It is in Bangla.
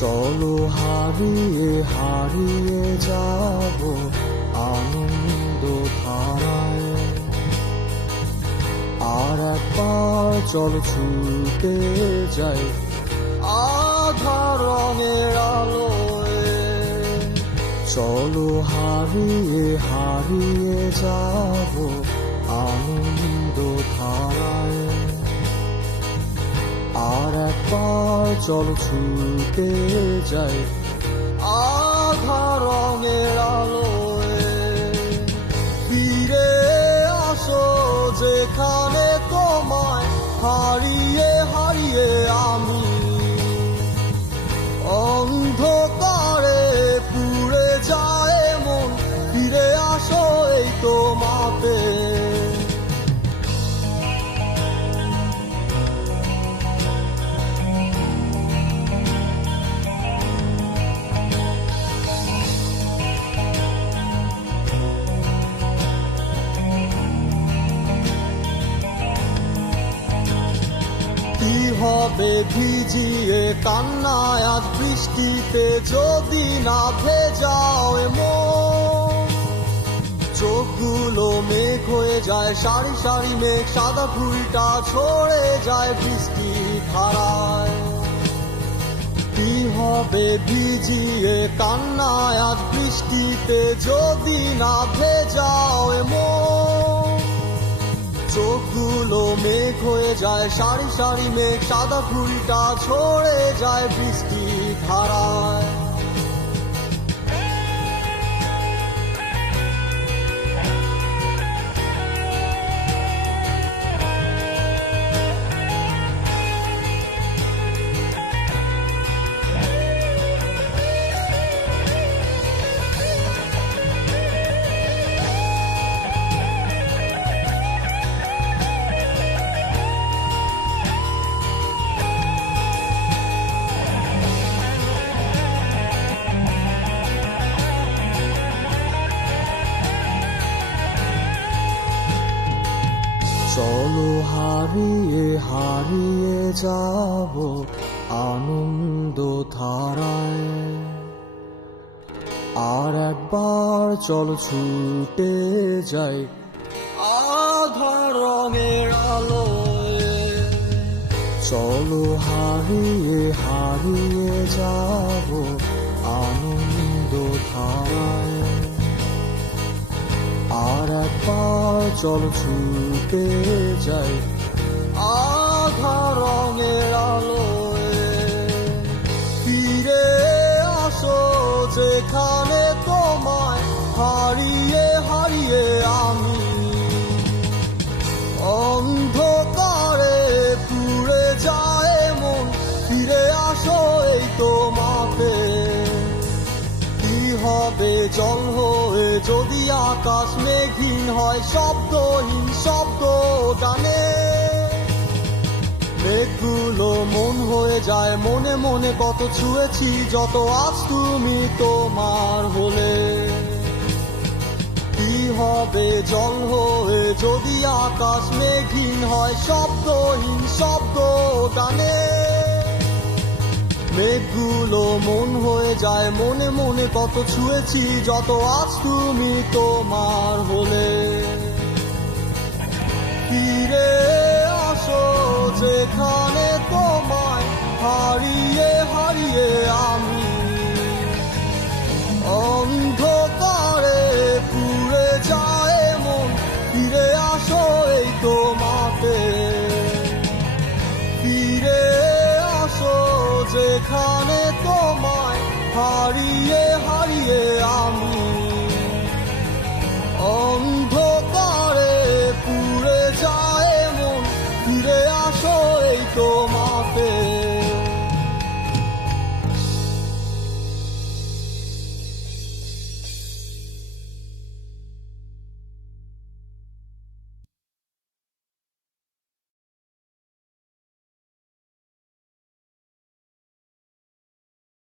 চলো হারিয়ে হারিয়ে যাব আনন্দ ধারায়। আর একবার চলো ছুটে যাই আধার রঙের আলোয়। চলো হারিয়ে হারিয়ে যাব আনন্দ ধারায়। আর একবার চলো ছুটে যাই আধার রঙের আলোয়। ফিরে আসো যেখানে তোমায় হারিয়ে হারিয়ে আমি অন্ধকারে পুড়ে যায় মন। ফিরে আসো এই তোমাতে। কি হবে ভিজিয়ে কান্নায় আজ বৃষ্টিতে যদি না ভেজাও মন। চোখগুলো মেঘ হয়ে যায় সারি সারি মেঘ, সাদা ফুলটা ছড়ে যায় বৃষ্টি ধারায়। কি হবে ভিজিয়ে কান্নায় আজ বৃষ্টিতে যদি না ভেজাও মন। চোখগুলো মেঘ হয়ে যায় সারি সারি মেঘ, সাদা ফুলটা ছড়ে যায় বৃষ্টি ধারায়। চলো হারিয়ে হারিয়ে যাব আনন্দ ধারায়। আর একবার চলো ছুটে যাই আধার রঙের আলোয়। চলো হারিয়ে হারিয়ে যাব আনন্দ ধারায়। আর একবার চলো ছুটে যাই আধার রঙের আলোয়। ফিরে আসো যেখানে তোমায় হারিয়ে হারিয়ে আমি অন্ধকারে পুড়ে যায় মন। ফিরে আসো এই তোমাতে। কি হবে জল হয়ে যদি আকাশ মেঘহীন হয়, শব্দহীন শব্দ টানে। মেঘগুলো মন হয়ে যায় মনে মনে, কত ছুঁয়েছি যত আজ তুমি তোমার হলে। কি হবে জল হয়ে যদি আকাশ মেঘহীন হয়, শব্দহীন শব্দ টানে। মেঘগুলো মন হয়ে যায় মনে মনে, কত ছুঁয়েছি যত আজ তুমি তোমার হলে। ফিরে আসো যেখানে তোমায় হারিয়ে হারিয়ে আমি অন্ধকারে পুড়ে যায় মন। ফিরে আসো এই তোমাতে। ফিরে আসো যেখানে তোমায় হারিয়ে হারিয়ে আমি